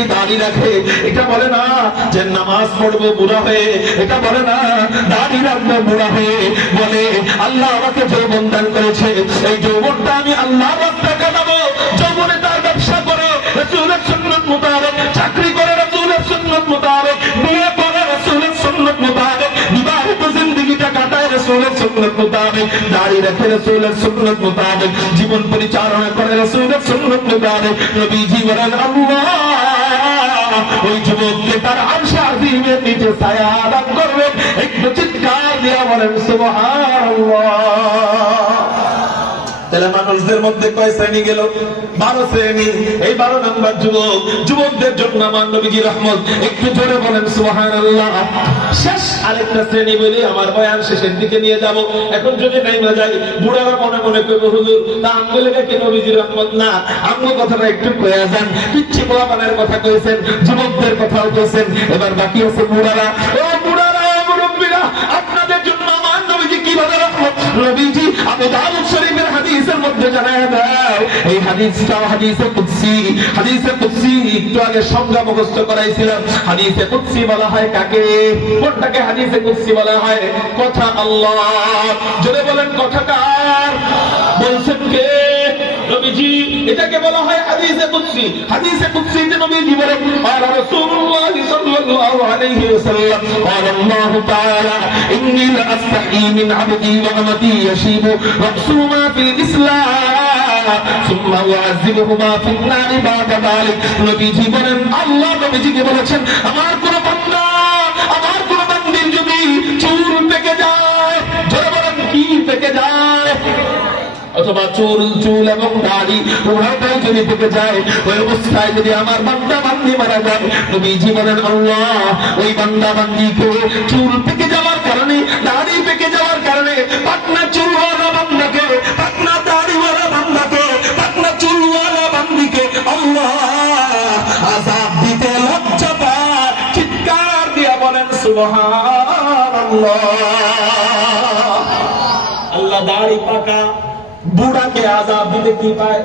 থেকেই দাঁড়িয়ে রাখে। এটা বলে না যে নামাজ পড়ব বুড়া হয়ে। এটা বলে না দাঁড়িয়ে রাখব বুড়া হয়ে। বলে, আল্লাহ আমাকে যৌবন দান করেছে। এই যৌবনটা আমি আল্লাহ কাটায় দাঁড়িয়ে রাখে জীবন পরিচালনা করে রসুলের সুন্নত মোতাবেক, নবীজি বলেন, আল্লাহ ওই যুবককে তার আশা আজিমের নিচে ছায়া দান করবেন একটু চিৎকার দিয়া বলেন সুবহানাল্লাহ। তাহলে মানুষদের মধ্যে কয় শ্রেণি গেল? বারো শ্রেণি। এই বারো নম্বর যুবক, যুবকদের জন্য আমার রহমত। একটু জোরে বলেন সুহান শেষ আরেকটা শ্রেণি বলি, আমার বয়ান শেষের দিকে নিয়ে যাব। এখন যদি নাই না যাই বুড়ারা মনে মনে করবে হুজুর, তা আঙ্গুলে কি নবীজি রহমত না? আঙ্গুল কথাটা একটু কয়ে যান। পিচ্ছি পোলাপানের কথা কইছেন, যুবকদের কথাও কইছেন। এবার বাকি আছে বুড়ারা। ও বুড়ারা, মুরব্বীরা, আপনাদের জন্য আমার নবীজি কীভাবে রহমত? নবীজি আবু দাউদ শরীফের হাদিসের মধ্যে জানায় দাও, এই হাদিসটা হাদিসে কুদসি হাদিসে কুদসি, একটু আগে সংজ্ঞা মুখস্থ করাইছিলাম। হাদিসে কুদসি বলা হয় কাকে? কোনটাকে হাদিসে কুদসি বলা হয়? কথা আল্লাহ। যদি বলেন, কথা কার? বলছেন কে? এটাকে বলা হয় হাদিসে কুদসি হাদিসে কুদসি যে নবীজি বলেন আর রাসূলুল্লাহ সাল্লাল্লাহু আলাইহি ওয়াসাল্লাম قال الله تعالى إني لأستحي من عبدي وأمتي يشيب رأسهما في الإسلام ثم أعذبهما في النار بعد ذلك নবীজি বলেন আল্লাহ নবীজিকে বলেছেন আমার কোন অথবা চুল চুল এবং দাড়ি উভয়টাই যদি পেকে যায়, ওই অবস্থায় যদি আমার বান্দা বান্দি মারা যায়, নবীজি বলেন, আল্লাহ, ওই বান্দা বান্দিকে চুল পেকে যাওয়ার কারণে, দাড়ি পেকে যাওয়ার কারণে, পাটনা চুলওয়ালা বান্দাকে, পাটনা দাড়িওয়ালা বান্দাকে, পাটনা চুলওয়ালা বান্দিকে আল্লাহ আজাব দিতে লজ্জা পায়, চিৎকার দিয়া বলেন, সুবহানাল্লাহ। আল্লাহ, দাড়ি পাকা বুড়াকে আজাব দিতে কি পায়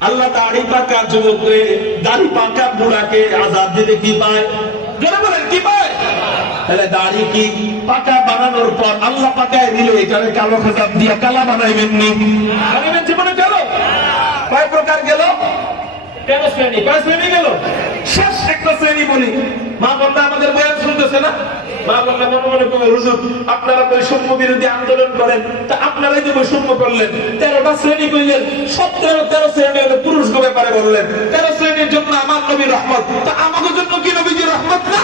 আল্লাহ দাড়ি পাকা যুবকরে দাড়ি পাকা বুড়াকে আজাব দিতে কি পায় জোরে বলেন কি পায় তাহলে দাড়ি কি পাকা বানানোর পর আল্লাহ পাকায় দিলে এখানে কালো খাজাব দিয়া কালা বানাইবেন নি জীবনে গেল কয় প্রকার গেল তেরো শ্রেণি? কয় শ্রেণি গেল? শেষ একটা শ্রেণি বলি। মা বন্ধা আমাদের বয়ান শুনতেছে না? মা বন্ধা মনে মনে করে হুজুর আপনারা বৈষম্য বিরোধী আন্দোলন করেন। তা আপনারাই যে বৈষম্য করলেন। তেরোটা শ্রেণি করলেন। তেরো তেরো শ্রেণি হলো পুরুষ ব্যাপারে বললেন। তেরো শ্রেণির জন্য আমার নবী রহমত। তা আমাদের জন্য কি নবীজি রহমত না?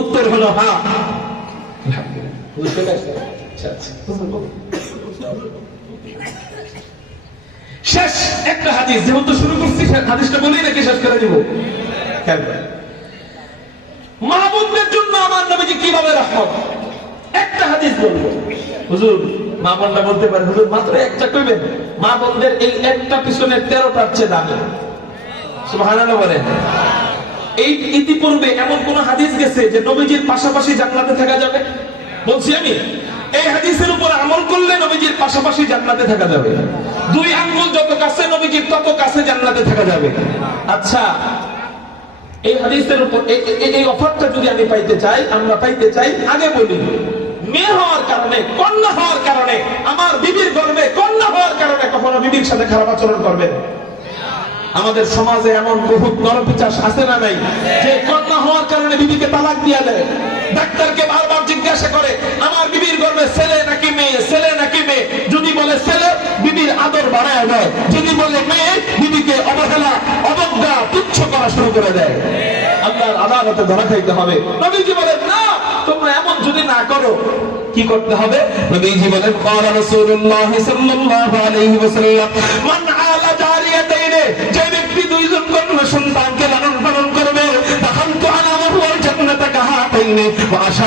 উত্তর হলো হ্যাঁ। বুঝতে আচ্ছা, আচ্ছা। শেষ একটা হাদিস যেহেতু শুরু করছি হাদিসটা বলি নাকি শেষ করে দিব। মাহবুবদের জন্য আমার নবীজি কীভাবে রহমত একটা হাদিস বলব। হুজুর মা বোনরা বলতে পারে হুজুর মাত্র একটা কইবেন মা বোনদের এই একটা পিছনে তেরোটার চেয়ে দামি। সুবহানাল্লাহ বলেন। এই ইতিপূর্বে এমন কোন হাদিস গেছে যে নবীজির পাশাপাশি জান্নাতে থাকা যাবে? বলছি আমি এই হাদিসের উপর আমল করলে পাশাপাশি জান্নাতে থাকা যাবে। দুই আঙ্গুল যত কাছে নবীজির তত কাছে জান্নাতে থাকা যাবে। আচ্ছা এই হাদিসের উপর এই- অফারটা যদি আমি পাইতে চাই, আমরা পাইতে চাই, আগে বলি, মেয়ে হওয়ার কারণে, কন্যা হওয়ার কারণে, আমার বিবির গর্বে কন্যা হওয়ার কারণে কখনো বিবির সাথে খারাপ আচরণ আমাদের সমাজে এমন বহু নরপিচাস আছে না নাই? যে কন্যা হওয়ার কারণে বিবিকে তালাক দিয়া দেয়। ডাক্তারকে বারবার জিজ্ঞাসা করে, আমার বিবির গর্বে ছেলে নাকি মেয়ে ছেলে নাকি মেয়ে যদি বলে ছেলে বিবির আদর বাড়ায় দেয় যদি বলে মেয়ে বিবিকে অবহেলা অবজ্ঞা তুচ্ছ করা শুরু করে দেয় আল্লাহর আদালতে ধরা খাইতে হবে নবীজি বলেন না তোমরা এমন যদি না করো কি করতে হবে নবীজি বলেন قال رسول الله صلى الله عليه وسلم من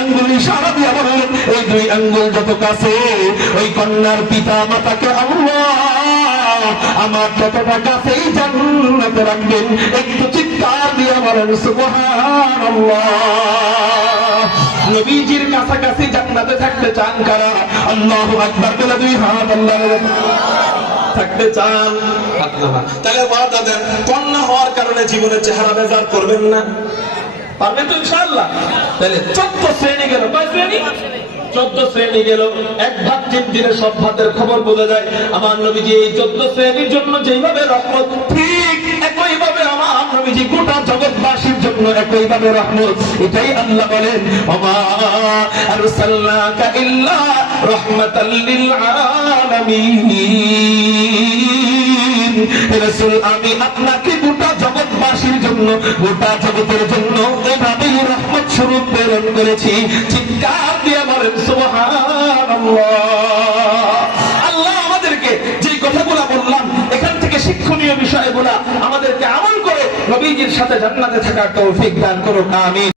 আঙ্গুল ইশারা দিয়ে বললেন এই দুই আঙ্গুল যত কাছে ওই কন্যার পিতা মাতাকে আমার যতটা কাছেই রাখবেন। একটু চিৎকার দিয়ে বলেন নবীজির কাছাকাছি জান্নাতে থাকতে চান কারা? আল্লাহু আকবার বলে দুই হাত আল্লাহর থাকতে চান? তাহলে ওয়াদা দেন, কন্যা হওয়ার কারণে জীবনের চেহারা বেজার করবেন না। পারবেন তো ইনশাআল্লাহ? তাহলে চোদ্দ শ্রেণি গেল। কয় শ্রেণি? চোদ্দ শ্রেণি গেল। এক ভাত তিন দিনে সব ভাতের খবর বোঝা যায়। আমার নবীজি এই চোদ্দ শ্রেণির জন্য যেইভাবে রহমত, ঠিক একইভাবে আমার নবীজি গোটা জগৎবাসীর জন্য একইভাবে রহমত। এটাই আল্লাহ বলেন, ওমা আরসালনাকা ইল্লা রাহমাতাল লিল আলামিন। আমি আপনাকে গোটা জগৎবাসীর জন্য, গোটা জগতের জন্য রহমত স্বরূপ প্রেরণ করেছি। দিয়ে বলেন আল্লাহ আমাদেরকে যে কথাগুলো বললাম, এখান থেকে শিক্ষণীয় বিষয়গুলা আমাদেরকে আমল করে নবীজির সাথে জান্নাতে থাকার তৌফিক দান করুক, আমিন।